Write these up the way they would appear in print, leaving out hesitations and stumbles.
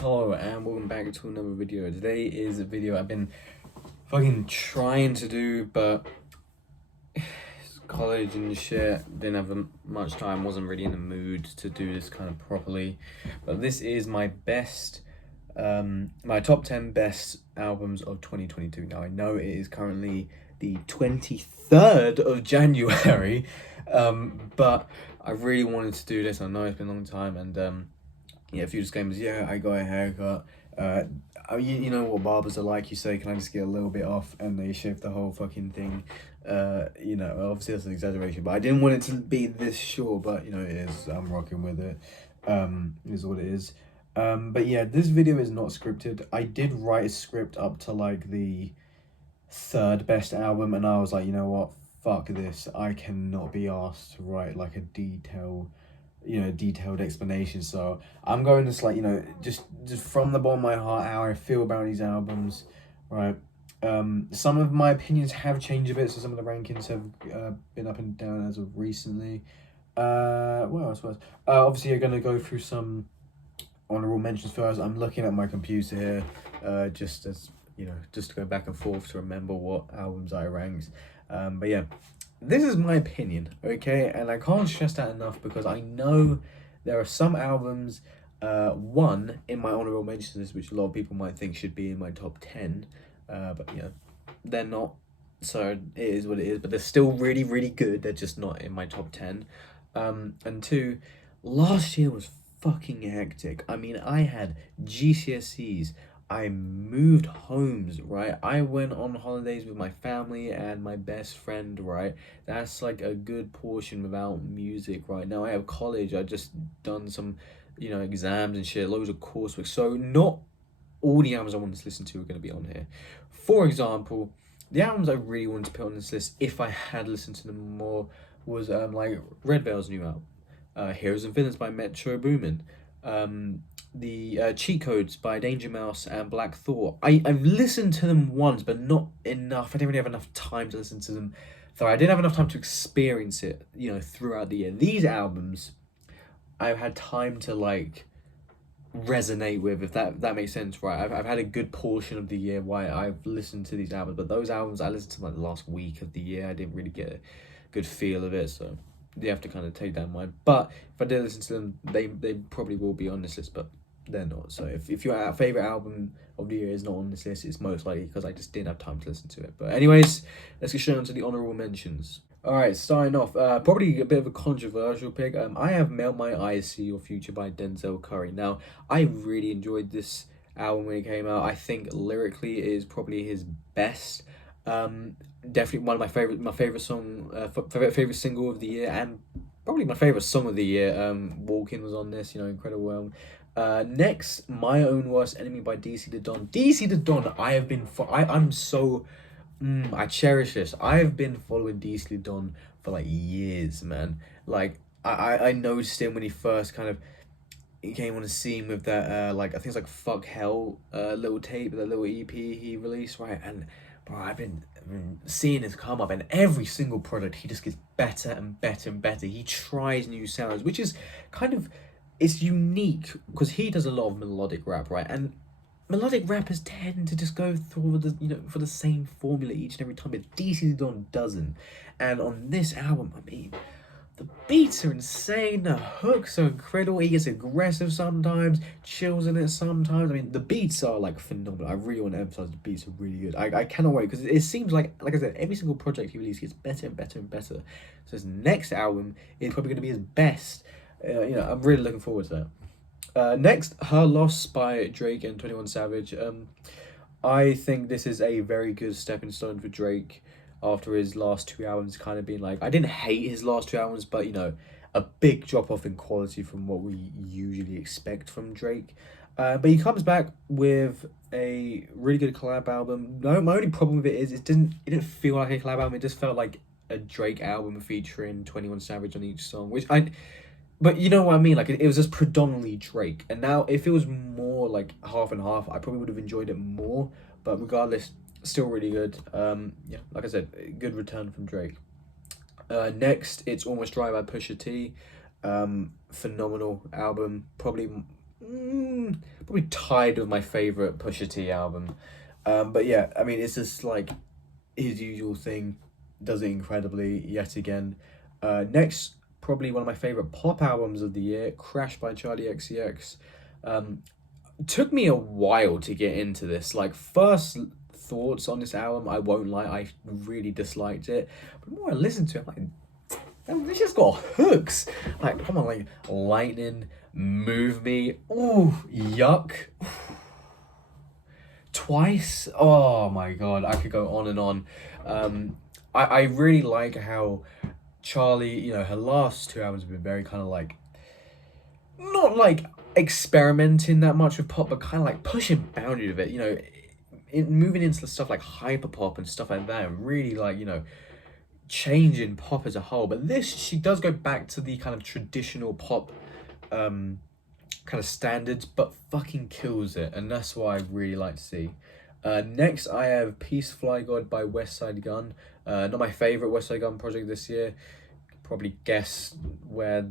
Hello and welcome back to another video. Today is a video I've been fucking trying to do, but college and shit, didn't have much time, wasn't really in the mood to do this kind of properly. But this is my best, my top 10 best albums of 2022. Now I know it is currently the 23rd of January, but I really wanted to do this. I know it's been a long time, and yeah, a few disclaimers. Yeah, I got a haircut. You know what barbers are like. You say, can I just get a little bit off? And they shave the whole fucking thing. You know, obviously that's an exaggeration, but I didn't want it to be this short, but you know, it is. I'm rocking with it. Is what it is. But yeah, this video is not scripted. I did write a script up to like the third best album, and I was like, you know what? Fuck this. I cannot be asked to write like a detailed explanation. So I'm going to like, just from the bottom of my heart, how I feel about these albums, right? Some of my opinions have changed a bit, so some of the rankings have been up and down as of recently. What else was obviously you're gonna go through some honorable mentions first. I'm looking at my computer here, just as just to go back and forth to remember what albums I ranked. But yeah, this is my opinion, okay? And I can't stress that enough because I know there are some albums, one in my honorable mentions, which a lot of people might think should be in my top 10, but they're not. So it is what it is, but they're still really, really good. They're just not in my top 10. And two, last year was fucking hectic. I mean, I had GCSEs. I moved homes, right? I went on holidays with my family and my best friend, right? That's like a good portion without music right now. I have college. I just done some, exams and shit, loads of coursework. So not all the albums I wanted to listen to are going to be on here. For example, the albums I really wanted to put on this list, if I had listened to them more, was like Red Veil's new album, Heroes and Villains by Metro Boomin, the Cheat Codes by Danger Mouse and Black Thought. I've listened to them once, but not enough. I didn't really have enough time to listen to them. So I didn't have enough time to experience it, throughout the year. These albums, I've had time to like resonate with, if that makes sense, right? I've had a good portion of the year why I've listened to these albums, but those albums I listened to like the last week of the year. I didn't really get a good feel of it, so you have to kind of take that in mind. But if I did listen to them, they probably will be on this list, but they're not. So if your favorite album of the year is not on this list, it's most likely because I just didn't have time to listen to it. But anyways, let's get straight on to the honorable mentions. All right, starting off, probably a bit of a controversial pick. I have Melt My Eyes See Your Future by Denzel Curry. Now, I really enjoyed this album when it came out. I think lyrically it is probably his best. Definitely one of my favorite song, favorite single of the year, and probably my favorite song of the year. Walking was on this, incredible album. Next, My Own Worst Enemy by DC the Don. DC the Don, I'm so I cherish this. I've been following DC Don for like years, man. Like I noticed him when he first kind of he came on the scene with that like I think it's like Fuck Hell little tape, that little EP he released, right? And bro, I've been seeing his come up, and every single product he just gets better and better and better. He tries new sounds, which is kind of, it's unique because he does a lot of melodic rap, right? And melodic rappers tend to just go through for the same formula each and every time, but DC Don doesn't. And on this album, I mean, the beats are insane, the hooks are incredible, he gets aggressive sometimes, chills in it sometimes. I mean, the beats are like phenomenal. I really want to emphasize the beats are really good. I cannot wait, because it seems like I said, every single project he releases gets better and better and better. So his next album is probably going to be his best. I'm really looking forward to that. Next, Her Loss by Drake and 21 Savage. I think this is a very good stepping stone for Drake after his last two albums kind of being like, I didn't hate his last two albums, but a big drop off in quality from what we usually expect from Drake. But he comes back with a really good collab album. No, my only problem with it is it didn't feel like a collab album. It just felt like a Drake album featuring 21 Savage on each song, but you know what I mean? Like, it was just predominantly Drake. And now, if it was more like half and half, I probably would have enjoyed it more. But regardless, still really good. Yeah, like I said, good return from Drake. Next, it's Almost Dry by Pusha T. Phenomenal album. Probably probably tied with my favorite Pusha T album. But yeah, I mean, it's just like his usual thing, does it incredibly yet again. Next, probably one of my favorite pop albums of the year, Crash by Charlie XCX. Took me a while to get into this. Like, first thoughts on this album, I won't lie, I really disliked it. But the more I listened to it, I'm like, damn, this just got hooks. Like, come on, like, Lightning, Move Me, ooh, Yuck. Twice, oh my god, I could go on and on. I really like how Charlie, her last two albums have been very kind of like, not like experimenting that much with pop, but kind of like pushing boundaries of it, moving into stuff like hyper pop and stuff like that, and really like, changing pop as a whole. But this, she does go back to the kind of traditional pop kind of standards, but fucking kills it, and that's what I really like to see. Next, I have Peace Fly God by Westside Gunn. Not my favorite Westside Gunn project this year. Probably guess where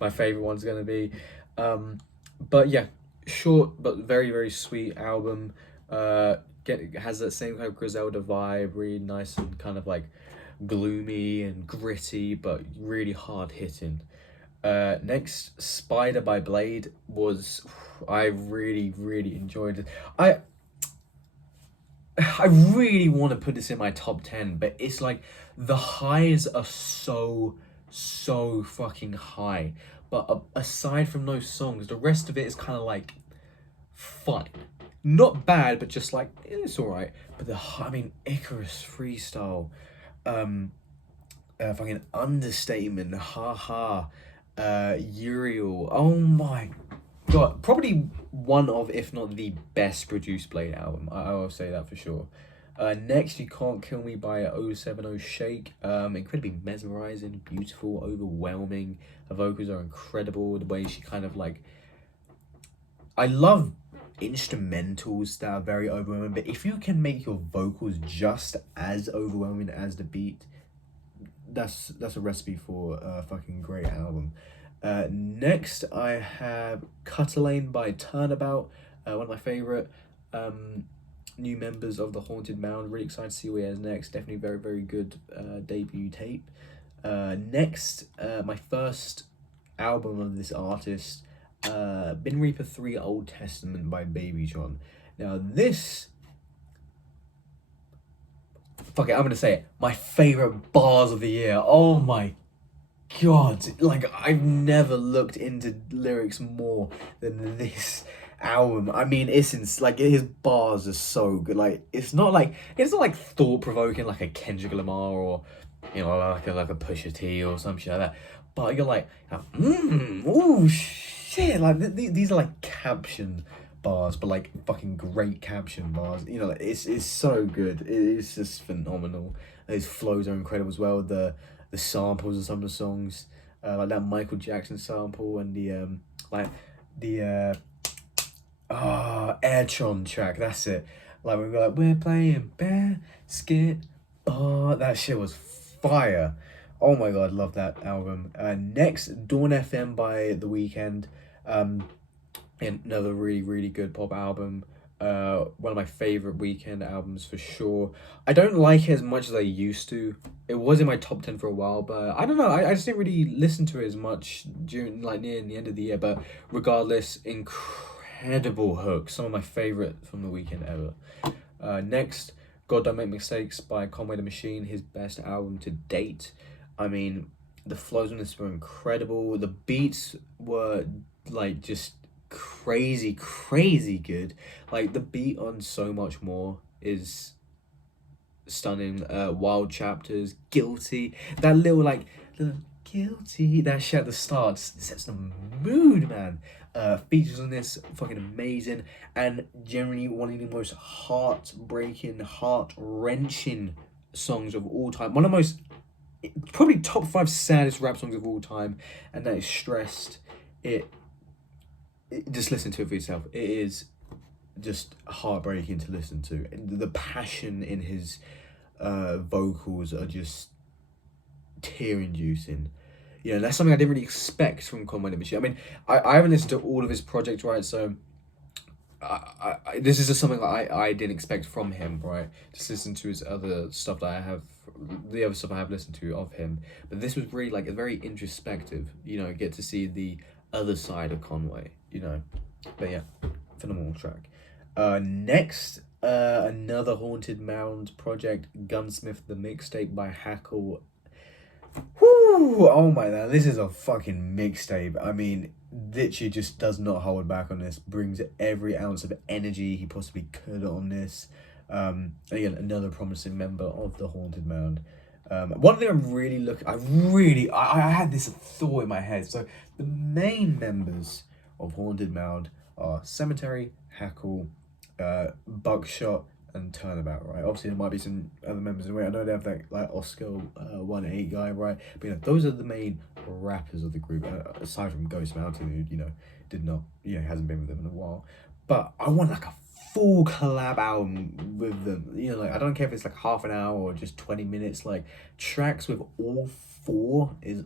my favorite one's gonna be. But yeah, short but very very sweet album. Has that same kind of Griselda vibe, really nice and kind of like gloomy and gritty, but really hard hitting. Next, Spider by Blade was, I really really enjoyed it. I really want to put this in my top 10, but it's like the highs are so fucking high. But aside from those songs, the rest of it is kind of like fine, not bad, but just like it's all right. But Icarus freestyle, fucking Understatement, haha, Uriel. Oh my god, probably one of, if not the best produced Blade album. I will say that for sure. Next, You Can't Kill Me by 070 Shake. Incredibly mesmerizing, beautiful, overwhelming. Her vocals are incredible. The way she kind of like, I love instrumentals that are very overwhelming, but if you can make your vocals just as overwhelming as the beat, that's a recipe for a fucking great album. Next, I have Cutter Lane by Turnabout, one of my favorite new members of the Haunted Mound. Really excited to see what he has next. Definitely very very good debut tape. Next, my first album of this artist, Bin Reaper 3 Old Testament by Baby John. Now this, fuck it, I'm gonna say it, my favorite bars of the year. Oh my god, like I've never looked into lyrics more than this album. I mean, like his bars are so good. Like it's not like thought provoking like a Kendrick Lamar or like a Pusha T or some shit like that. But you're like, oh shit, like these are like caption bars, but like fucking great caption bars. Like, it's so good. It is just phenomenal. His flows are incredible as well. The samples of some of the songs, like that Michael Jackson sample and the Airtron track. That's it. Like we're playing basketball. That shit was fire. Oh my god, love that album. Next, Dawn FM by The Weeknd. Another really really good pop album. One of my favorite Weeknd albums for sure. I don't like it as much as I used to. It was in my top 10 for a while, but I don't know. I just didn't really listen to it as much during like near the end of the year. But regardless, incredible hooks. Some of my favorite from The Weeknd ever. Next, God Don't Make Mistakes by Conway the Machine. His best album to date. I mean, the flows on this were incredible. The beats were like just crazy good. Like the beat on So Much More is stunning. Wild Chapters, Guilty, that little guilty, that shit at the start sets the mood, man. Features on this fucking amazing, and generally one of the most heartbreaking, heart-wrenching songs of all time. One of the most, probably top 5 saddest rap songs of all time, and that is Stressed. Just listen to it for yourself. It is just heartbreaking to listen to. The passion in his vocals are just tear-inducing. You know, that's something I didn't really expect from Conway the Machine. I mean, I haven't listened to all of his projects, right? So this is just something I didn't expect from him, right? Just listen to his other stuff that I have, the other stuff I have listened to of him. But this was really like a very introspective, you know, get to see the other side of Conway, you know. But yeah, phenomenal track. Next, another Haunted Mound project, Gunsmith the Mixtape by Hackle. Whoo! Oh my god, this is a fucking mixtape. I mean, literally just does not hold back on this. Brings every ounce of energy he possibly could on this. Again, another promising member of the Haunted Mound. One thing I had this thought in my head. So the main members of Haunted Mound are Cemetery, Hackle, Buckshot, and Turnabout, right? Obviously, there might be some other members in the way. I know they have that like Oscar 1-8 guy, right? But you know, those are the main rappers of the group. Aside from Ghost Mountain, who hasn't been with them in a while. But I want like a full collab album with them. You know, like I don't care if it's like half an hour or just 20 minutes. Like tracks with all four is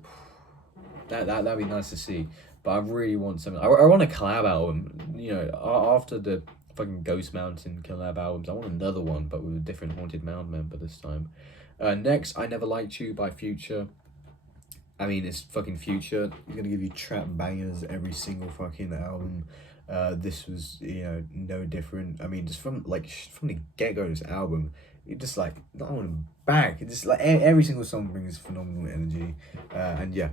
that'd be nice to see. But I really want something. I want a collab album. You know, after the fucking Ghost Mountain collab albums, I want another one, but with a different Haunted Mound member this time. Next, I Never Liked You by Future. I mean, it's fucking Future. He's gonna give you trap bangers every single fucking album. This was, you know, no different. I mean, just from the get-go of this album, it just like not on back. It just like every single song brings phenomenal energy. And yeah,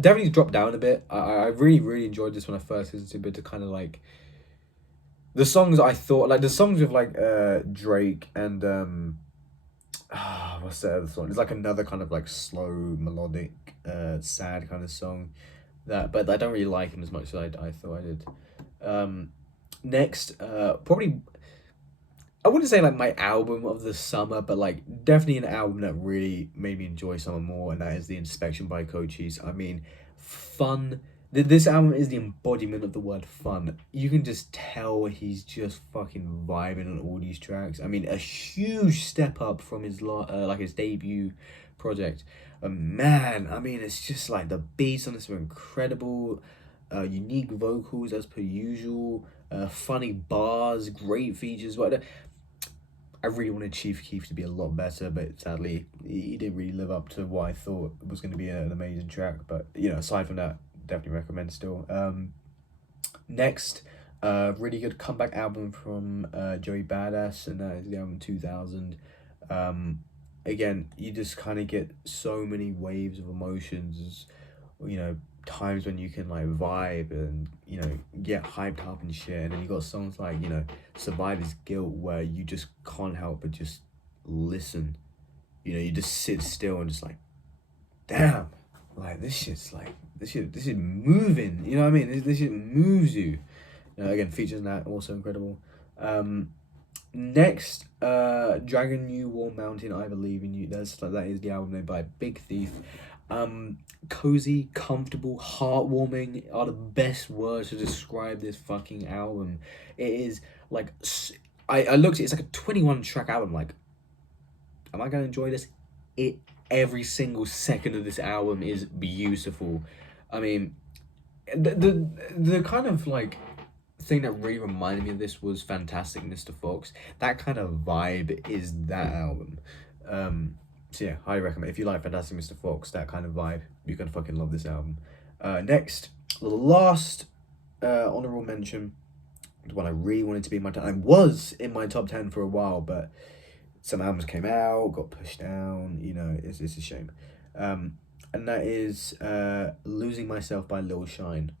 definitely dropped down a bit. I really enjoyed this when I first listened to it, but to kind of like the songs I thought like the songs with like Drake and what's the other song? It's like another kind of like slow melodic sad kind of song but I don't really like him as much as I thought I did. Next, probably I wouldn't say like my album of the summer, but like definitely an album that really made me enjoy summer more, and that is The Inspection by Cochise. I mean, fun. This album is the embodiment of the word fun. You can just tell he's just fucking vibing on all these tracks. I mean, a huge step up from his his debut project. Man, I mean, it's just like the beats on this were incredible. Unique vocals as per usual. Funny bars, great features. I really wanted Chief Keef to be a lot better, but sadly, he didn't really live up to what I thought was going to be an amazing track. But, you know, aside from that, definitely recommend still. Next, really good comeback album from Joey Badass, and that is the album 2000. Again, you just kind of get so many waves of emotions, you know, times when you can like vibe and, you know, get hyped up and shit, and then you got songs like, you know, Survivor's Guilt, where you just can't help but just listen. You know, you just sit still and just like, damn, like this shit moving, you know what I mean? This shit moves you. You know, again, features in that also incredible. Next, Dragon New War Mountain, I Believe in You. That is the album made by Big Thief. Cozy, comfortable, heartwarming are the best words to describe this fucking album. It is like, I looked at it, it's like a 21 track album. Like, am I gonna enjoy this? Every single second of this album is beautiful. I mean, the kind of like thing that really reminded me of this was Fantastic Mr. Fox. That kind of vibe is that album. So yeah, highly recommend. If you like Fantastic Mr. Fox, that kind of vibe, you're gonna fucking love this album. Next, the last honorable mention, the one I really wanted to be in my top. I was in my top 10 for a while, but some albums came out, got pushed down. You know, it's a shame. And that is Losing Myself by Lil Shine.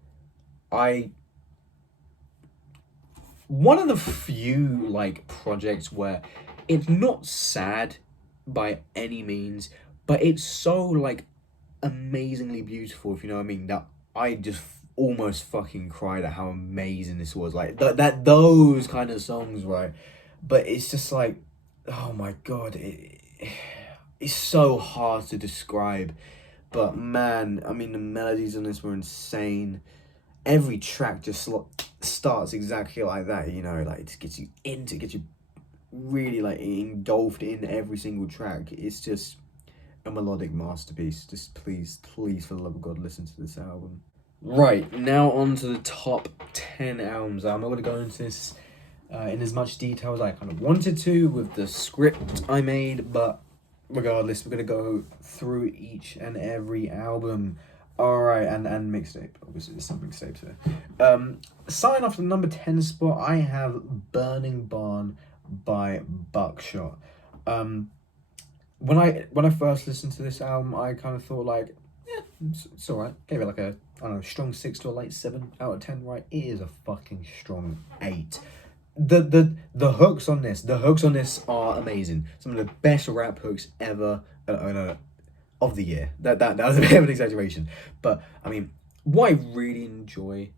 One of the few like projects where it's not sad by any means, but it's so like amazingly beautiful, if you know what I mean, that I just almost fucking cried at how amazing this was. Like those kind of songs, right? But it's just like, oh my god, it's so hard to describe. But man, I mean, the melodies on this were insane. Every track just starts exactly like that, you know, like it just gets you really like engulfed in every single track. It's just a melodic masterpiece. Just please, please, for the love of God, listen to this album. Right, now on to the top 10 albums. I'm not going to go into this in as much detail as I kind of wanted to with the script I made, but regardless, we're going to go through each and every album. Alright, and mixtape. Obviously, there's some mixtapes here. Starting off the number 10 spot, I have Burning Barn by Buckshot. When I first listened to this album, I kind of thought like, yeah, it's alright. Gave it like a, I don't know, strong 6 to a late 7 out of 10, right? It is a fucking strong 8. The hooks on this are amazing. Some of the best rap hooks ever of the year. That was a bit of an exaggeration, but I mean, what I really enjoy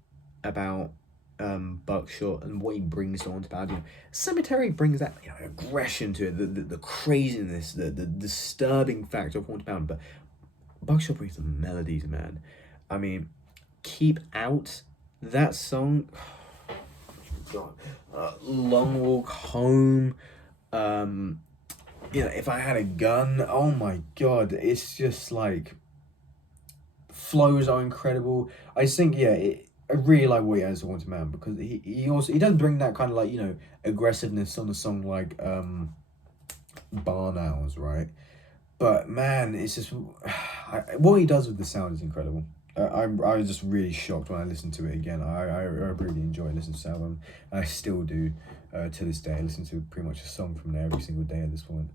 about Buckshot and what he brings on to bad, Cemetery brings that aggression to it, the craziness, the disturbing factor of Haunted Mountain, but Buckshot brings the melodies, man. I mean, Keep Out, that song, God, Long Walk Home, If I Had a Gun, oh my God, it's just like, flows are incredible. I think, I really like what he has to Haunted Man, because he doesn't bring that kind of like, aggressiveness on the song like Barn Owls, right? But man, it's just, what he does with the sound is incredible. I was just really shocked when I listened to it again. I really enjoy listening to this album. I still do to this day. I listen to pretty much a song from there every single day at this point.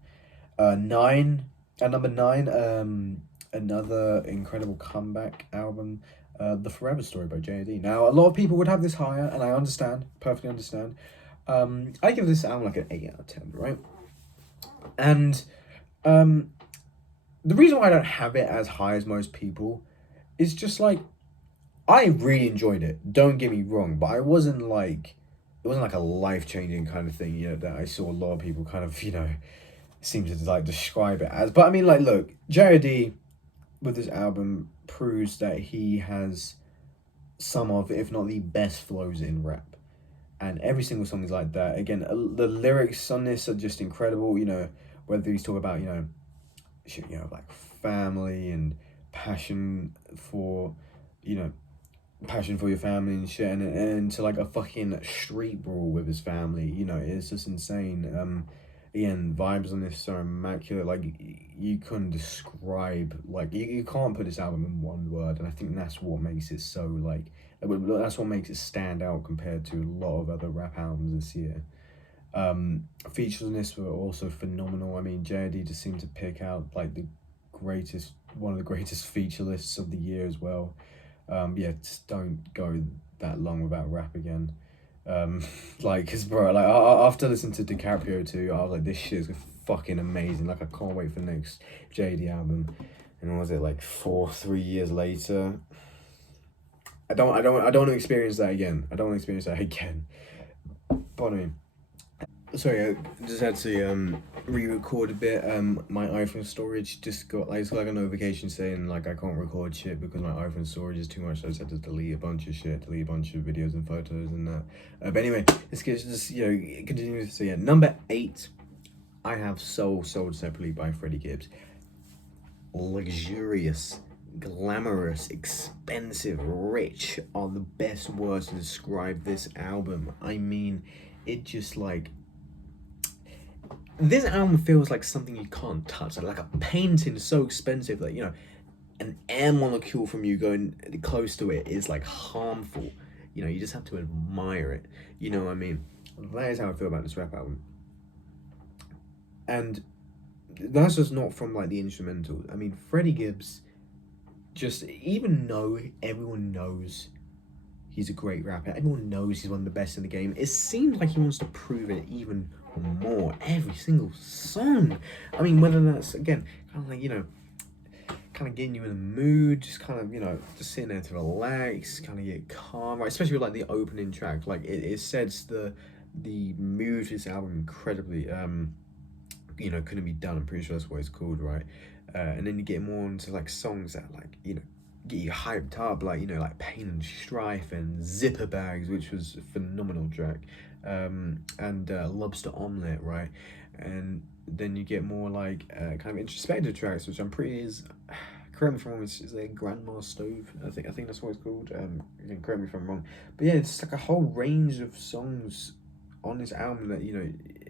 Number 9, another incredible comeback album, The Forever Story by J.A.D. Now, a lot of people would have this higher, and I understand, perfectly understand. I give this album like an 8 out of 10, right? And the reason why I don't have it as high as most people is just like, I really enjoyed it. Don't get me wrong, but it wasn't like a life-changing kind of thing, that I saw a lot of people kind of, seem to like describe it as. But I mean, like, look, J.A.D. with this album proves that he has some of, if not the best flows in rap. And every single song is like that. Again, the lyrics on this are just incredible, whether he's talking about, like family and passion for your family and shit, and to like a fucking street brawl with his family, it's just insane. Again, vibes on this are immaculate. Like, you couldn't describe, like, you can't put this album in one word, and I think that's what makes it so, like, that's what makes it stand out compared to a lot of other rap albums this year. Features on this were also phenomenal. I mean, J.A.D. just seemed to pick out like one of the greatest feature lists of the year as well. Just don't go that long without rap again. Cause bro, like after listening to DiCaprio 2, I was like, this shit is fucking amazing. Like, I can't wait for the next J.A.D. album. And what was it, like 3 years later? I don't want to experience that again. Pardon me. Sorry, I just had to re-record a bit. My iPhone storage just got like, it's got like a notification saying like I can't record shit because my iPhone storage is too much. So I just had to delete a bunch of videos and photos and that. But anyway, let's just continue. So number 8, I have Soul Sold Separately by Freddie Gibbs. Luxurious, glamorous, expensive, rich are the best words to describe this album. I mean, it just like, this album feels like something you can't touch, like a painting so expensive that, an air molecule from you going close to it is like harmful. You just have to admire it. You know what I mean? That is how I feel about this rap album. And that's just not from like the instrumental. I mean, Freddie Gibbs, just, even though everyone knows he's a great rapper, everyone knows he's one of the best in the game, it seems like he wants to prove it even more every single song. I mean, whether that's, again, kind of like, kind of getting you in the mood, just kind of, just sitting there to relax, kind of get calm, right? Especially with like the opening track, like it sets the mood for this album incredibly. Couldn't Be Done, I'm pretty sure that's what it's called, right? And then you get more into like songs that like, get you hyped up, like, like Pain and Strife and Zipper Bags, which was a phenomenal track. and Lobster Omelette, right? And then you get more like kind of introspective tracks, which I'm pretty is. Correct me if I'm wrong. Is a Grandma Stove? I think that's what it's called. You can correct me if I'm wrong. But yeah, it's like a whole range of songs on this album that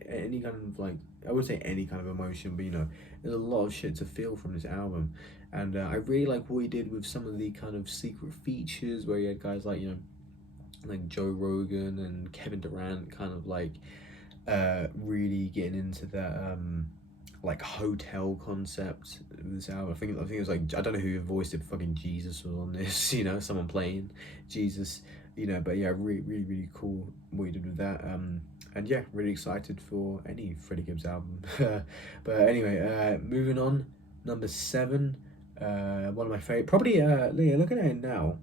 any kind of like I would say any kind of emotion, but there's a lot of shit to feel from this album, and I really like what he did with some of the kind of secret features where he had guys like like Joe Rogan and Kevin Durant kind of like really getting into that like hotel concept of this album. I think it was like I don't know who voiced it. Fucking Jesus was on this. Someone playing Jesus. But yeah, really cool what he did with that. And yeah, really excited for any Freddie Gibbs album. But anyway, moving on, number 7. One of my favorite, probably. Yeah, looking at it now.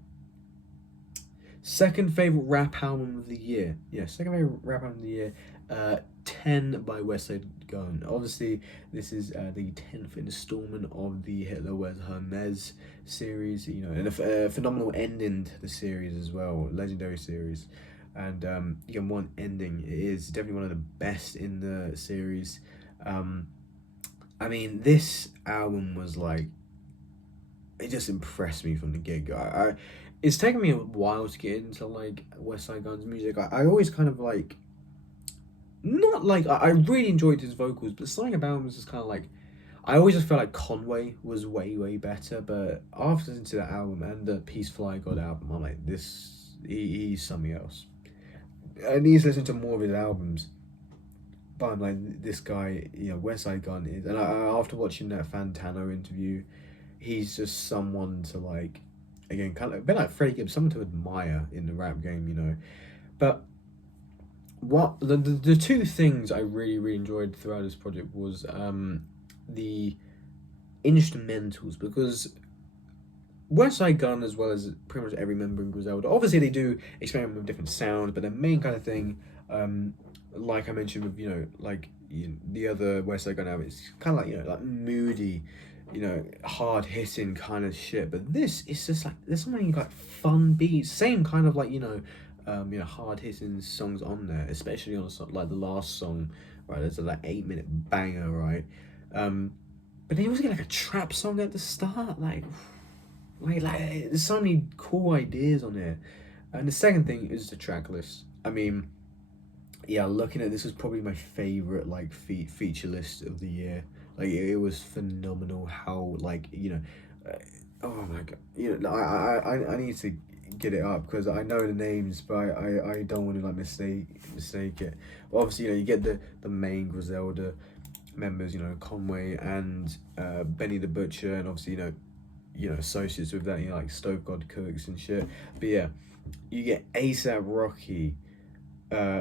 Second favorite rap album of the year. Yeah, second favorite rap album of the year. 10 by Westside Gunn. Obviously, this is the 10th installment of the Hitler Wears Hermes series, and a phenomenal ending to the series as well, legendary series. And again, one ending, it is definitely one of the best in the series. I mean, this album was like, it just impressed me from the get-go. It's taken me a while to get into like Westside Gunn's music. I always kind of like, not like I really enjoyed his vocals, but something about him was just kind of like I always just felt like Conway was way better. But after listening to that album and the Peace Fly God album, I'm like, he's something else. I need to listen to more of his albums. But I'm like, this guy, Westside Gunn is, and after watching that Fantano interview, he's just someone to like, again, kind of a bit like Freddie Gibbs, someone to admire in the rap game, But what the two things I really enjoyed throughout this project was the instrumentals, because Westside Gunn, as well as pretty much every member in Griselda, obviously they do experiment with different sounds, but their main kind of thing, like I mentioned with the other Westside Gunn album, it's kind of like like moody, hard hitting kind of shit. But this is just like there's so many like fun beats, same kind of like hard hitting songs on there, especially on a song like the last song, right? There's like 8-minute banger, right? But then you also get like a trap song at the start, like there's so many cool ideas on there. And the second thing is the track list. I mean, yeah, looking at this was probably my favorite like feature list of the year. Like it was phenomenal how oh my god, I need to get it up because I know the names, but I don't want to like mistake it. But obviously, you get the main Griselda members, Conway and Benny the Butcher, and obviously associates with that, like Stove God Cooks and shit. But yeah, you get ASAP Rocky,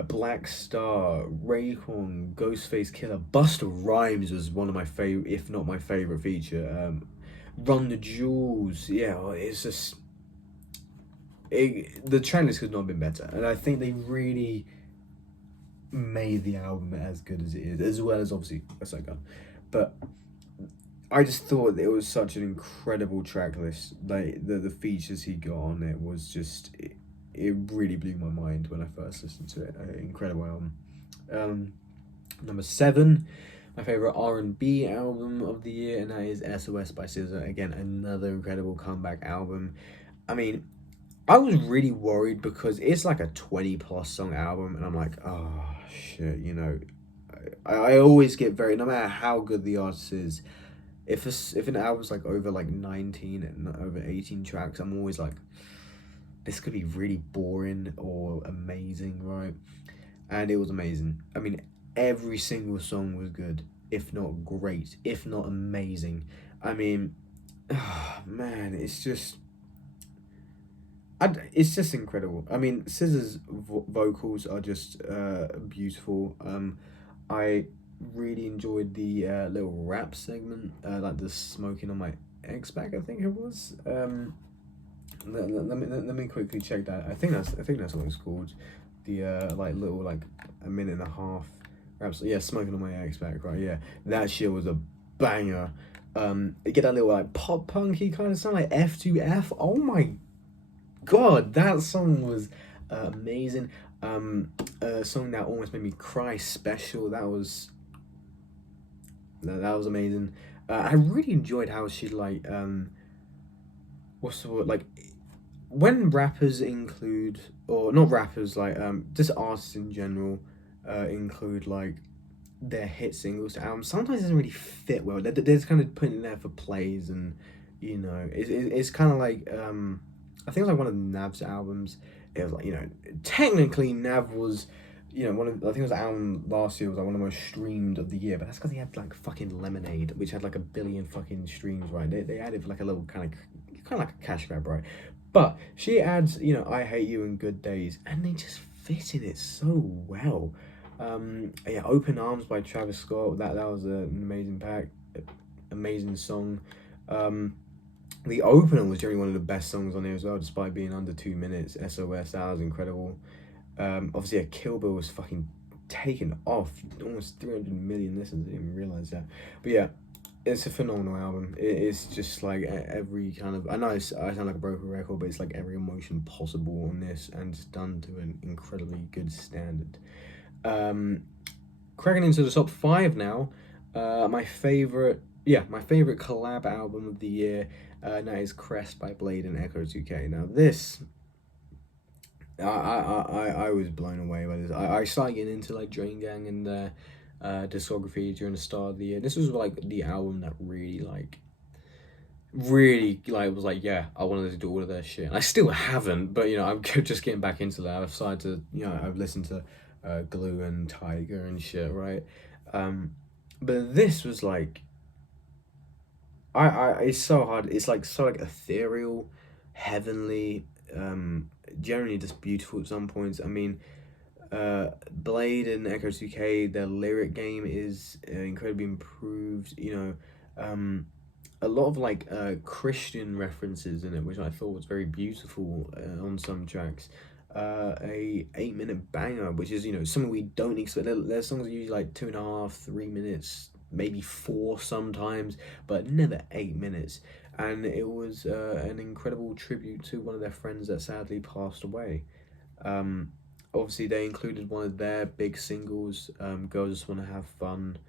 Black Star, Raekwon, Ghostface Killer, Busta Rhymes was one of my favorite, if not my favorite feature. Run the Jewels, yeah, it's just the track list could not have been better, and I think they really made the album as good as it is, as well as obviously Westside Gunn. But I just thought it was such an incredible track list. Like the features he got on it was just it really blew my mind when I first listened to it. Incredible album. Number 7, my favorite R&B album of the year, and that is SOS by SZA. Again, another incredible comeback album. I mean, I was really worried because it's like a 20+ song album, and I'm like, oh shit, I always get very, no matter how good the artist is, if an album's like over like 19 and over 18 tracks, I'm always like, this could be really boring or amazing, right? And it was amazing. I mean, every single song was good, if not great, if not amazing. I mean, man, it's just incredible. I mean, SZA's vocals are just beautiful. I really enjoyed the little rap segment, like the smoking on my X back, I think it was. Let me quickly check that. I think that's what it's called. The like little like a minute and a half rap. Yeah, smoking on my X back, right? Yeah, that shit was a banger. You get that little like pop punky kind of sound like F2F. Oh my god, that song was amazing. A song that almost made me cry, Special. That was amazing. I really enjoyed how she like what's the word, like when rappers include, or not rappers, like just artists in general include like their hit singles to albums. Sometimes it doesn't really fit well. They're just kind of putting it there for plays, and it's kind of like I think it was like one of Nav's albums. It was like, technically Nav was, one of, I think it was the album last year was like one of the most streamed of the year, but that's because he had like fucking Lemonade, which had like 1 billion fucking streams, right? They added like a little kind of like a cash grab, right? But she adds, I Hate You and Good Days, and they just fit in it so well. Yeah, Open Arms by Travis Scott. That was an amazing song. The opener was generally one of the best songs on there as well, despite being under 2 minutes. SOS, that was incredible. Obviously, Kill Bill was fucking taken off, almost 300 million listens. I didn't even realize that. But yeah, it's a phenomenal album. It's just like every kind of, I know I sound like a broken record, but it's like every emotion possible on this, and it's done to an incredibly good standard. Cracking into the top 5 now. My favorite collab album of the year, and that is Crest by Blade and Echo 2K. Now this, I was blown away by this. I started getting into like Drain Gang and their discography during the start of the year. This was like the album that really was like, yeah, I wanted to do all of their shit, and I still haven't, but I'm just getting back into that. I've started to, I've listened to Glue and Tiger and shit, right? But this was like, it's so hard. It's like so like ethereal, heavenly, generally just beautiful at some points. I mean, Blade and Echo 2K, their lyric game is incredibly improved. A lot of like Christian references in it, which I thought was very beautiful on some tracks. A 8-minute banger, which is something we don't expect. Their songs are usually like 2.5, 3 minutes, maybe 4 sometimes, but never 8 minutes. And it was an incredible tribute to one of their friends that sadly passed away. Obviously, they included one of their big singles, Girls Just Wanna Have Fun,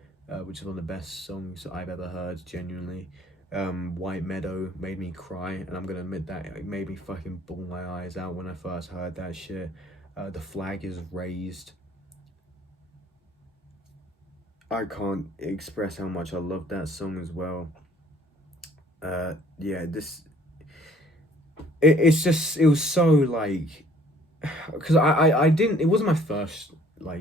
which is one of the best songs I've ever heard, genuinely. White Meadow made me cry, and I'm gonna admit that it made me fucking bawl my eyes out when I first heard that shit. The Flag Is Raised. I can't express how much I love that song as well. Yeah, it was so like, because I didn't, it wasn't my first like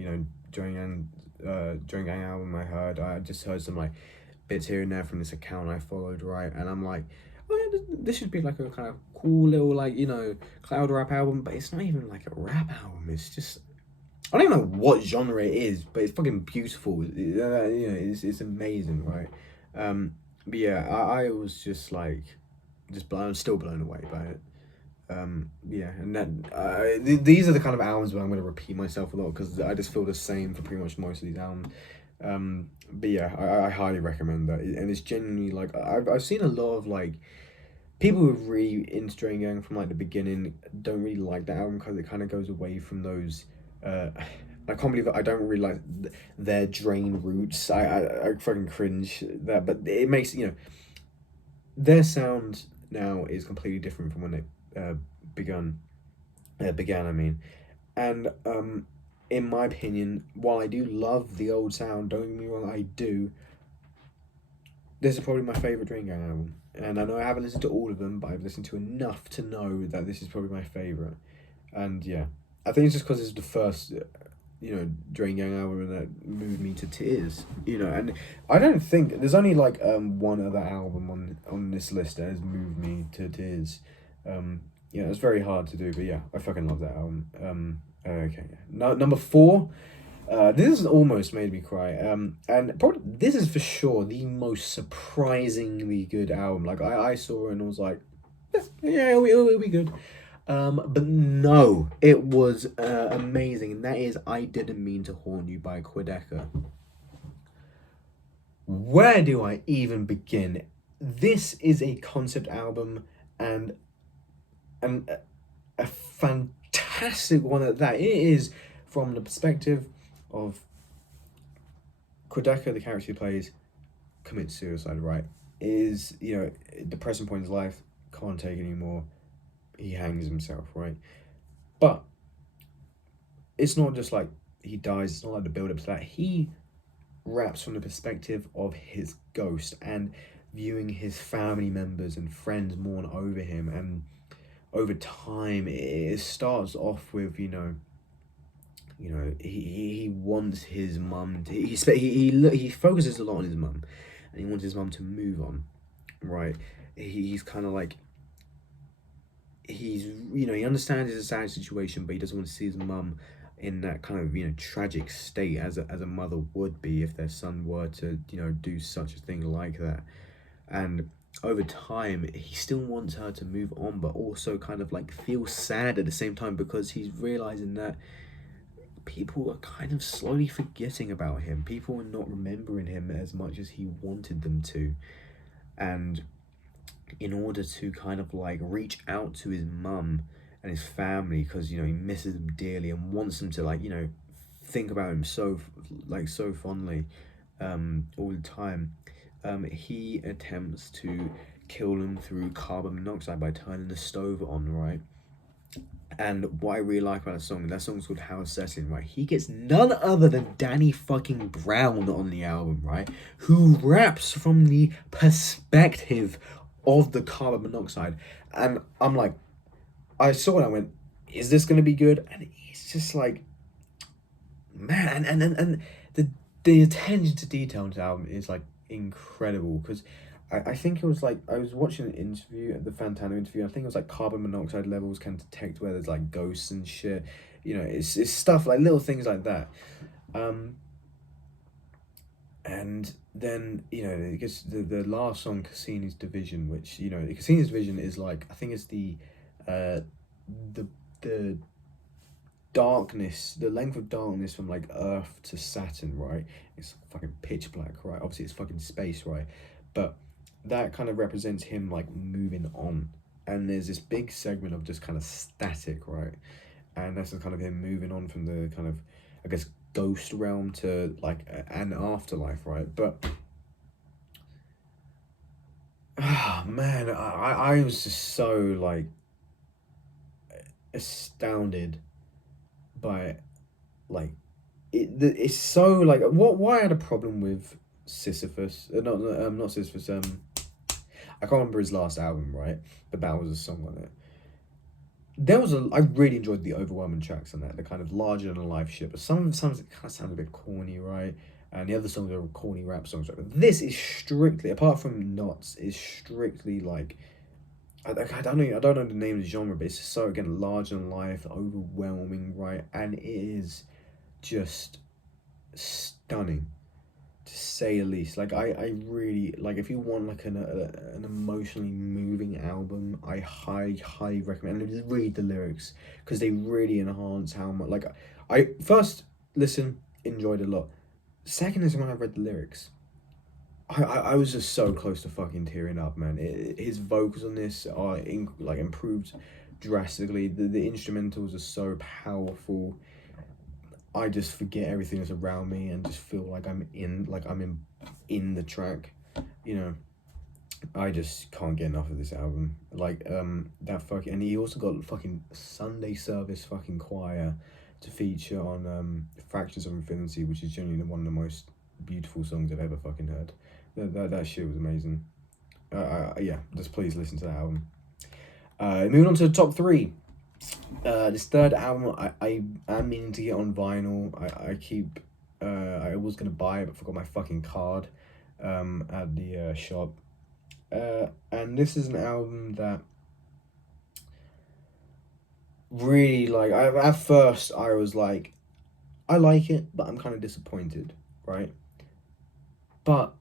Drain Gang album I heard. I just heard some like bits here and there from this account I followed, right? And I'm like, oh yeah, this should be like a kind of cool little like cloud rap album, but it's not even like a rap album. It's just, I don't even know what genre it is, but it's fucking beautiful. It's amazing, right? But yeah, I was just like, I'm still blown away by it. Yeah, and that these are the kind of albums where I'm going to repeat myself a lot, because I just feel the same for pretty much most of these albums. But yeah, I highly recommend that, and it's genuinely like I've seen a lot of like people who are really into Drain Gang from like the beginning don't really like that album because it kind of goes away from those. I can't believe that I don't really like their Drain roots. I fucking cringe that, but it makes their sound now is completely different from when they began. I mean, and in my opinion, while I do love the old sound, don't get me wrong, I do. This is probably my favorite Drain Gang album, and I know I haven't listened to all of them, but I've listened to enough to know that this is probably my favorite. And yeah, I think it's just because it's the first Drain Gang album that moved me to tears. And I don't think there's only like one other album on this list that has moved me to tears. It's very hard to do, but yeah, I fucking love that album. Okay, yeah. No, number 4. This has almost made me cry. And probably this is for sure the most surprisingly good album. Like I saw it and was like, yeah, it'll be good. But no, it was amazing, and that is I Didn't Mean to Haunt You by Quedeca. Where do I even begin? This is a concept album and a fantastic fantastic one at that. It is from the perspective of Quadeca, the character he plays, commits suicide, right? Is, you know, depressing point in his life, can't take it anymore, he hangs himself, right? But it's not just like he dies, it's not like the build up to that. He raps from the perspective of his ghost and viewing his family members and friends mourn over him, and over time it starts off with, he wants his mum to, he focuses a lot on his mum, and he wants his mum to move on, right? He's kind of like, he understands it's a sad situation, but he doesn't want to see his mum in that kind of, tragic state as a mother would be if their son were to, do such a thing like that. And over time he still wants her to move on, but also kind of like feel sad at the same time, because he's realizing that people are kind of slowly forgetting about him. People are not remembering him as much as he wanted them to. And in order to kind of like reach out to his mum and his family, because he misses them dearly and wants them to, like, think about him so fondly all the time, he attempts to kill them through carbon monoxide by turning the stove on, right? And what I really like about that song's called House Setting, right? He gets none other than Danny fucking Brown on the album, right? Who raps from the perspective of the carbon monoxide. And I'm like, I saw it, I went, is this going to be good? And it's just like, man, and the attention to detail in this album is like incredible, because I think it was like, I was watching an interview, the Fantano interview, I think it was like carbon monoxide levels can detect where there's like ghosts and shit, it's stuff like little things like that. And then, it gets the last song, Cassini's Division, which, Cassini's Division is like, I think it's the darkness, the length of darkness from like Earth to Saturn, right? It's fucking pitch black, right? Obviously it's fucking space, right? But that kind of represents him like moving on, and there's this big segment of just kind of static, right? And that's just kind of him moving on from the kind of, I guess, ghost realm to like an afterlife, right? But man, I was just so like astounded by like it's so like, why I had a problem with Sisyphus, not Sisyphus, I can't remember his last album, right? But that was a song on it. I really enjoyed the overwhelming tracks on that, the kind of larger than life shit. But some of the songs, it kind of sound a bit corny, right? And the other songs are corny rap songs, right? But this is strictly, apart from Knots, is strictly like, I don't know the name of the genre, but it's just so, again, larger than life, overwhelming, right? And it is just stunning, to say the least. Like, I really, like, if you want like an emotionally moving album, I highly recommend, and read the lyrics, because they really enhance how much, like, I first listen, enjoyed it a lot. Second is when I read the lyrics, I was just so close to fucking tearing up, man. His vocals on this are improved drastically. The instrumentals are so powerful. I just forget everything that's around me and just feel like I'm in the track. I just can't get enough of this album. Like, that fucking, and he also got fucking Sunday Service fucking choir to feature on Fractures of Infinity, which is genuinely one of the most beautiful songs I've ever fucking heard. That shit was amazing. Yeah, just please listen to that album. Moving on to the top 3. This third album, I am meaning to get on vinyl. I was gonna buy it, but forgot my fucking card at the shop. And this is an album that really, like, at first I was like, I like it, but I'm kind of disappointed, right? But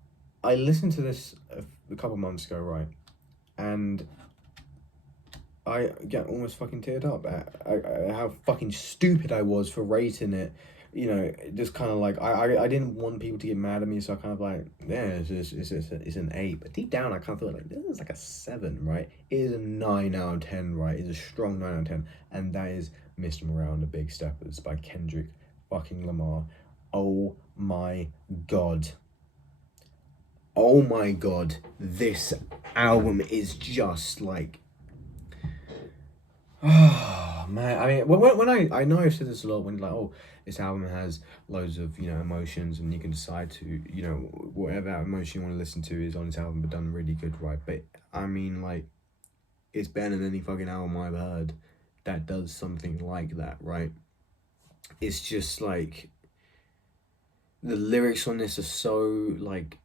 I listened to this a couple months ago, right? And I get almost fucking teared up at how fucking stupid I was for rating it you know, just kind of like I didn't want people to get mad at me, so I kind of like, yeah, it's an 8. But deep down, I kind of feel like this is like a 7, right? It is a 9 out of 10, right? It's a strong 9 out of 10, and that is Mr. Morale and the Big Steppers by Kendrick fucking Lamar. Oh my god. Oh my god, this album is just like, oh man. I mean, when I know I've said this a lot, when like, oh, this album has loads of, you know, emotions, and you can decide to, you know, whatever emotion you want to listen to is on this album, but done really good, right? But I mean, like, it's better than any fucking album I've heard that does something like that, right? It's just like, the lyrics on this are so like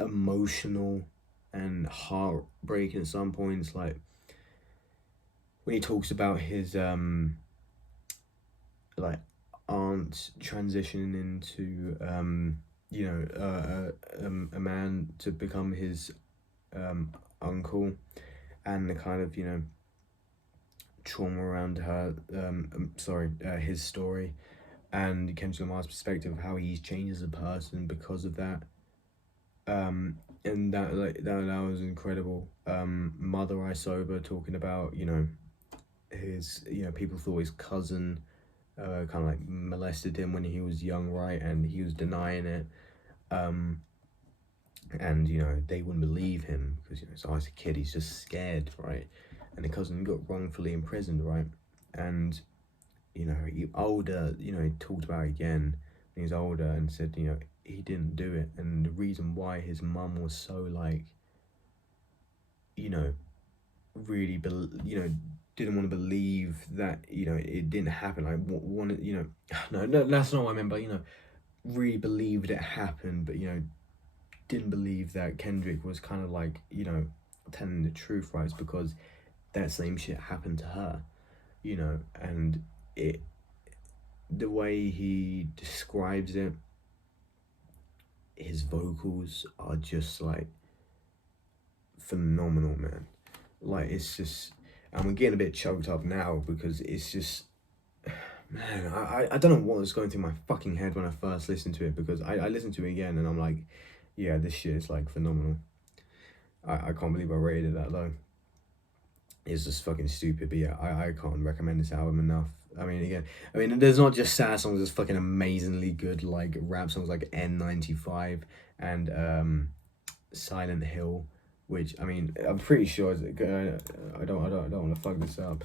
emotional and heartbreaking at some points. Like when he talks about his like aunt transitioning into you know, a man to become his uncle, and the kind of, you know, trauma around her his story, and Kendrick Lamar's perspective of how he's changed as a person because of that. And that, like, that was incredible. Mother I Sober, talking about, you know, his, you know, people thought his cousin kind of like molested him when he was young, right? And he was denying it. And, you know, they wouldn't believe him because, you know, so as a kid, he's just scared, right? And the cousin got wrongfully imprisoned, right? And, you know, he older, you know, he talked about it again when he's older and said, you know, he didn't do it. And the reason why his mum was so like, you know, really, you know, didn't want to believe that, you know, it didn't happen. Like, wanted, you know, no, that's not what I meant, but, you know, really believed it happened, but, you know, didn't believe that Kendrick was kind of like, you know, telling the truth, right? It's because that same shit happened to her, you know, and the way he describes it, his vocals are just like phenomenal, man. Like, it's just, I'm getting a bit choked up now because it's just, man, I don't know what was going through my fucking head when I first listened to it, because I listened to it again and I'm like, yeah, this shit is like phenomenal. I can't believe I rated it that low. It's just fucking stupid, but yeah, I can't recommend this album enough. I mean, there's not just sad songs, there's fucking amazingly good, like, rap songs like N95 and Silent Hill, which, I mean, I'm pretty sure, I don't want to fuck this up.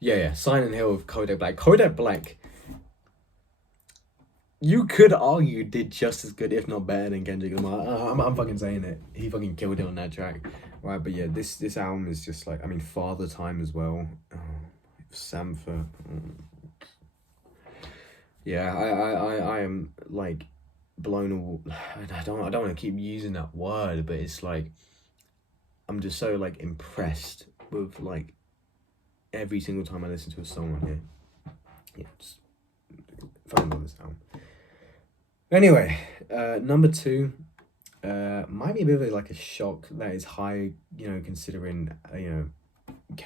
Yeah, Silent Hill with Kodak Black. Kodak Black, you could argue, did just as good, if not better, than Kendrick Lamar. I'm fucking saying it. He fucking killed it on that track, right? But yeah, this album is just like, I mean, Father Time as well. Oh, Sampha. Yeah, I am like blown away. I don't want to keep using that word, but it's like, I'm just so like impressed with like every single time I listen to a song on here. Yeah, just fucking love this album. Anyway, number 2, might be a bit of like a shock that is high, you know, considering, you know,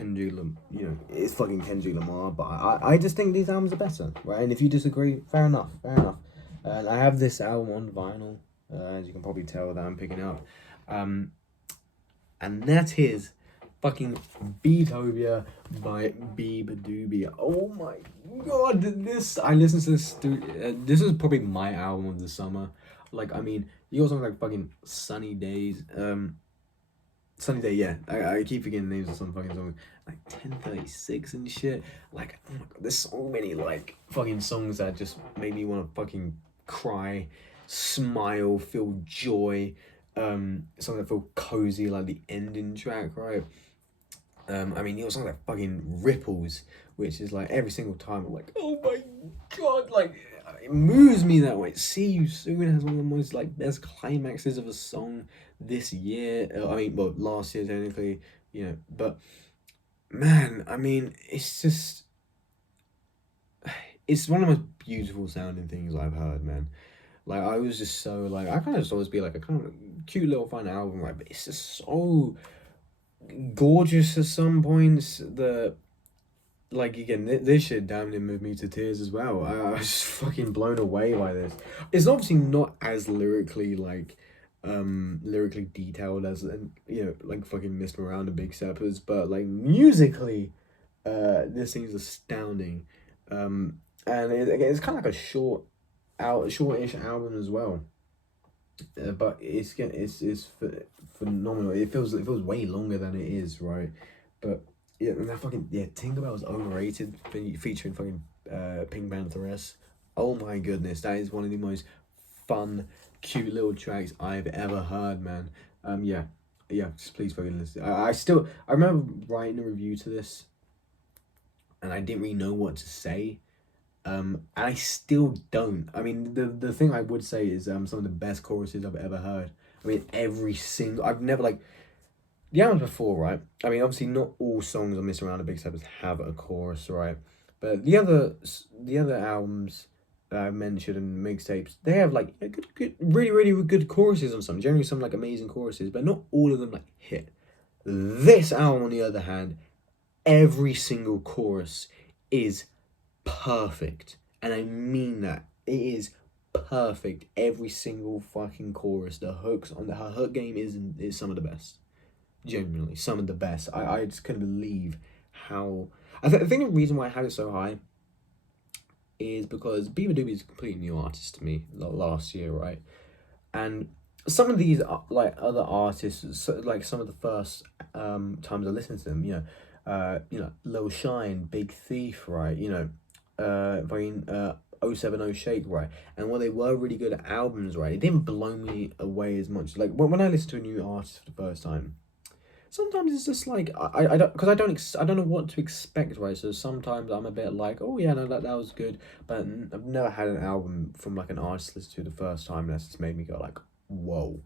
you know, it's fucking Kendrick Lamar, but I just think these albums are better, right? And if you disagree, fair enough. And I have this album on vinyl, as you can probably tell that I'm picking up, and that is fucking Beatopia by Beabadoobie. Oh my god, I listened to this, this is probably my album of the summer. Like, I mean, you got songs like fucking Sunny Days, Sunny Day, yeah. I keep forgetting names of some fucking songs, like 1036 and shit. Like, oh my god, there's so many like fucking songs that just make me want to fucking cry, smile, feel joy. Songs that feel cozy, like the ending track, right? I mean, you got songs like fucking Ripples, which is like every single time I'm like, oh my god, like, it moves me that way. See You Soon has one of the most like best climaxes of a song this year. Well, last year technically, you know, but man, I mean, it's just, it's one of the most beautiful sounding things I've heard, man. Like, I was just so like, I kind of just always be like a kind of cute little fun album, right? But it's just so gorgeous at some points. like again, this shit damn near moved me to tears as well. I was just fucking blown away by this. It's obviously not as lyrically like lyrically detailed as like fucking Mr. Miranda Big Steppers, but like musically, this thing's astounding. And it's kind of like a shortish album as well. But it's phenomenal. It feels way longer than it is, right? But yeah, and that fucking Tinkerbell is overrated. Featuring fucking Pink Pantheress. Oh my goodness, that is one of the most fun, cute little tracks I've ever heard, man. Yeah, just please fucking listen. I remember writing a review to this, and I didn't really know what to say. And I still don't. I mean, the thing I would say is some of the best choruses I've ever heard. I mean, I've never like the albums before, right? I mean, obviously not all songs on Mr. Around the Big Steppers have a chorus, right? But the other albums that I mentioned and mixtapes, they have like a really really good choruses on some. Generally, some like amazing choruses, but not all of them like hit. This album, on the other hand, every single chorus is perfect, and I mean that. It is perfect. Every single fucking chorus. The hooks on her hook game is some of the best. Genuinely, some of the best. I just couldn't believe how. I think the reason why I had it so high is because Beaver Doobie is a completely new artist to me last year, right? And some of these like other artists, like some of the first times I listened to them, Lil Shine, Big Thief, right? Fucking 070 Shake, right? And while they were really good albums, right, it didn't blow me away as much. Like when I listen to a new artist for the first time, sometimes it's just like I don't, because I don't know what to expect, right? So sometimes I'm a bit like, oh yeah, no, that was good, but I've never had an album from like an artist listen to the first time that's just made me go like, whoa,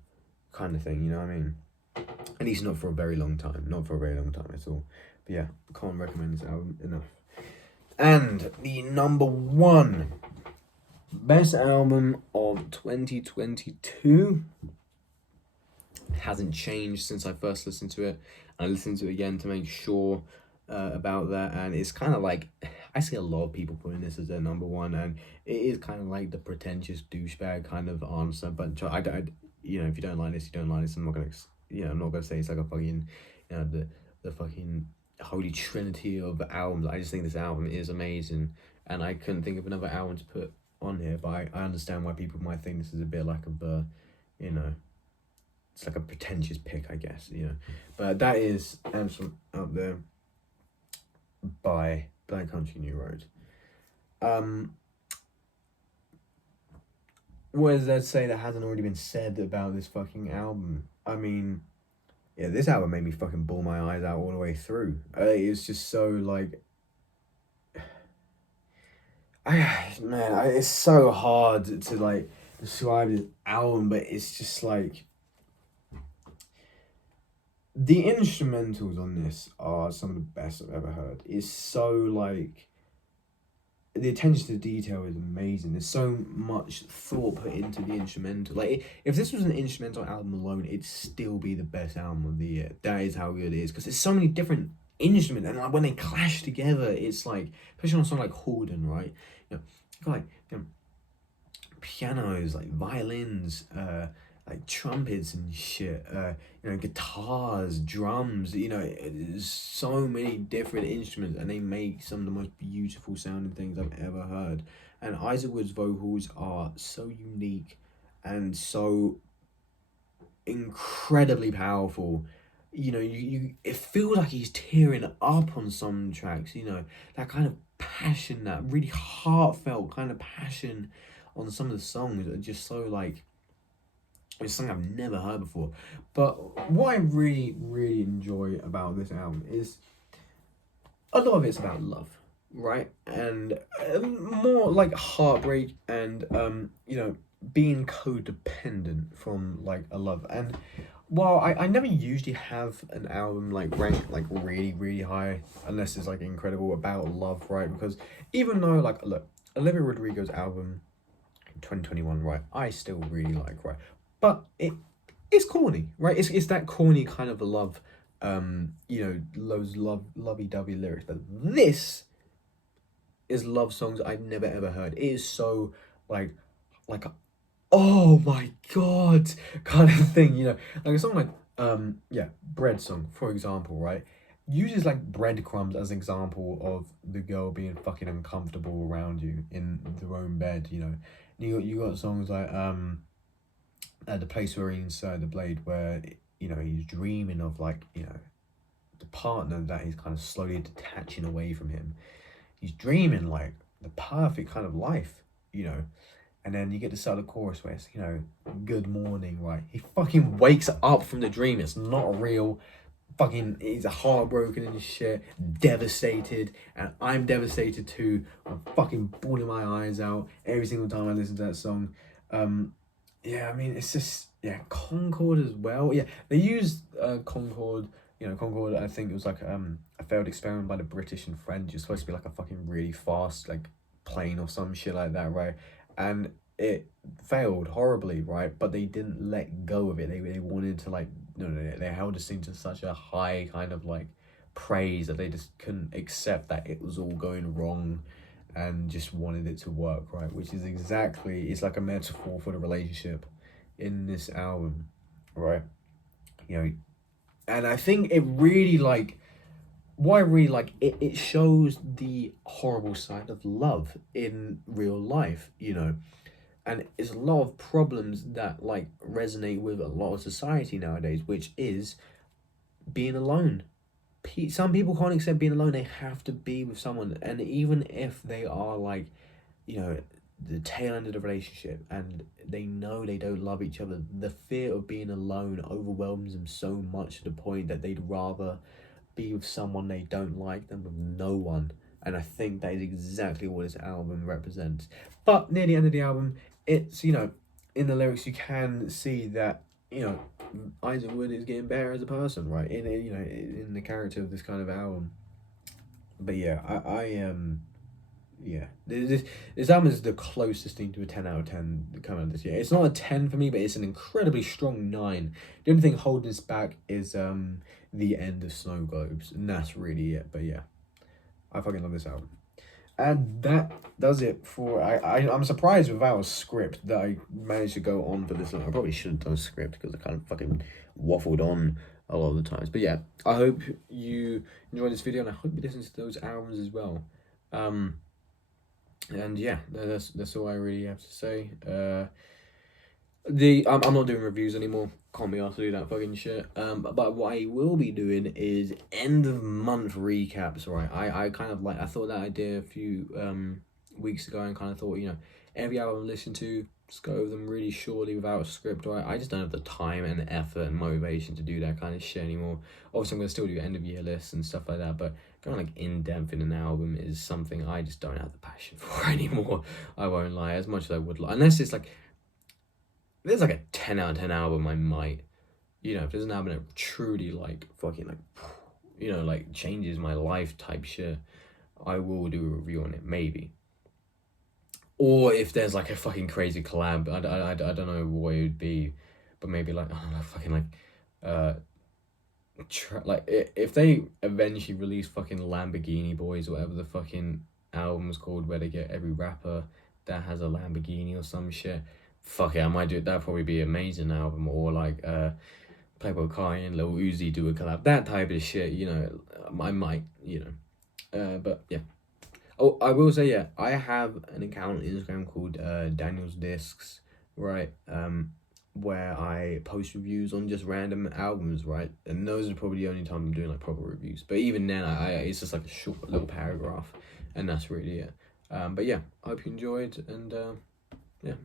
kind of thing. You know what I mean? At least not for a very long time, not for a very long time at all. But yeah, can't recommend this album enough. And the number one best album of 2022 hasn't changed since I first listened to it. I listened to it again to make sure about that, and it's kind of like I see a lot of people putting this as their number one, and it is kind of like the pretentious douchebag kind of answer. But if you don't like this, you don't like this. I'm not gonna say it's like a fucking, the fucking holy trinity of albums. I just think this album is amazing, and I couldn't think of another album to put on here. But I understand why people might think this is a bit like it's like a pretentious pick, I guess, But that is Anthem Out There by Black Country New Road. What is there to say that hasn't already been said about this fucking album? I mean, yeah, this album made me fucking bawl my eyes out all the way through. It's just so like, it's so hard to like describe this album, but it's just like the instrumentals on this are some of the best I've ever heard. It's so like the attention to detail is amazing. There's so much thought put into the instrumental. Like if this was an instrumental album alone, it'd still be the best album of the year. That is how good it is, because there's so many different instruments, and like when they clash together, it's like, especially on a song like Holden, right? You got like pianos, like violins, like trumpets and shit, guitars, drums, so many different instruments, and they make some of the most beautiful sounding things I've ever heard. And Isaac Wood's vocals are so unique and so incredibly powerful. It feels like he's tearing up on some tracks, that kind of passion, that really heartfelt kind of passion on some of the songs are just so like, it's something I've never heard before. But what I really, really enjoy about this album is a lot of it's about love, right? And more like heartbreak and, being codependent from like a love. And while I never usually have an album like ranked like really, really high, unless it's like incredible about love, right? Because even though like, look, Olivia Rodrigo's album 2021, right, I still really like, right? But it's corny, right? It's that corny kind of a love, those lovey-dovey lyrics. But this is love songs I've never ever heard. It is so like oh my god kind of thing, you know. Like a song like yeah, Bread Song, for example, right? Uses like breadcrumbs as an example of the girl being fucking uncomfortable around you in their own bed, you know. You got songs like The Place Where Inside the Blade, where you know he's dreaming of, like, you know, the partner that he's kind of slowly detaching away from him. He's dreaming like the perfect kind of life, you know. And then you get to start the chorus where it's, you know, good morning, right? He fucking wakes up from the dream. It's not real. Fucking, he's heartbroken and shit, devastated, and I'm devastated too. I'm fucking bawling my eyes out every single time I listen to that song. Yeah, I mean, it's just, yeah, Concord as well. Yeah, they used Concord. You know, Concord, I think it was like a failed experiment by the British and French. It's supposed to be like a fucking really fast, like, plane or some shit like that, right? And it failed horribly, right? But they didn't let go of it. They wanted to, like, no, they held this thing to such a high kind of like praise that they just couldn't accept that it was all going wrong, and just wanted it to work, right? Which is exactly, it's like a metaphor for the relationship in this album, right? You know, and I think it really, like, what I really like, it shows the horrible side of love in real life, you know. And it's a lot of problems that, like, resonate with a lot of society nowadays, which is being alone. Some people can't accept being alone. They have to be with someone, and even if they are, like, you know, the tail end of the relationship and they know they don't love each other, the fear of being alone overwhelms them so much to the point that they'd rather be with someone they don't like than with no one. And I think that is exactly what this album represents. But near the end of the album, it's, you know, in the lyrics you can see that, you know, Isaac Wood is getting better as a person, right? In, you know, in the character of this kind of album. But yeah, yeah, this album is the closest thing to a 10 out of 10 coming out this year. It's not a 10 for me, but it's an incredibly strong 9. The only thing holding this back is the end of Snow Globes, and that's really it. But yeah, I fucking love this album. And that does it for, I'm surprised without a script that I managed to go on for this long. I probably should have done a script because I kind of fucking waffled on a lot of the times. But yeah, I hope you enjoyed this video, and I hope you listen to those albums as well. And yeah, that's all I really have to say. I'm not doing reviews anymore. Can't be asked to do that fucking shit. But what I will be doing is end of month recaps. Right, I kind of like, I thought that idea a few weeks ago, and kind of thought, you know, every album I listen to, just go over them really shortly without a script. Right, I just don't have the time and the effort and motivation to do that kind of shit anymore. Obviously, I'm gonna still do end of year lists and stuff like that, but going like in depth in an album is something I just don't have the passion for anymore. I won't lie, as much as I would like, unless it's like, if there's like a 10 out of 10 album, I might, you know, if there's an album that truly like fucking like, you know, like changes my life type shit, I will do a review on it, maybe. Or if there's like a fucking crazy collab, I don't know what it would be, but maybe like, I don't know, fucking like, like if they eventually release fucking Lamborghini Boys or whatever the fucking album's called, where they get every rapper that has a Lamborghini or some shit, fuck it, I might do it. That'd probably be an amazing album. Or like Playboi Carti and Lil Uzi do a collab, that type of shit, you know. I might, you know, but yeah. Oh, I will say, yeah, I have an account on Instagram called Daniel's Discs, right? Where I post reviews on just random albums, right? And those are probably the only time I'm doing like proper reviews. But even then, it's just like a short little paragraph, and that's really it. But yeah, I hope you enjoyed, and yeah.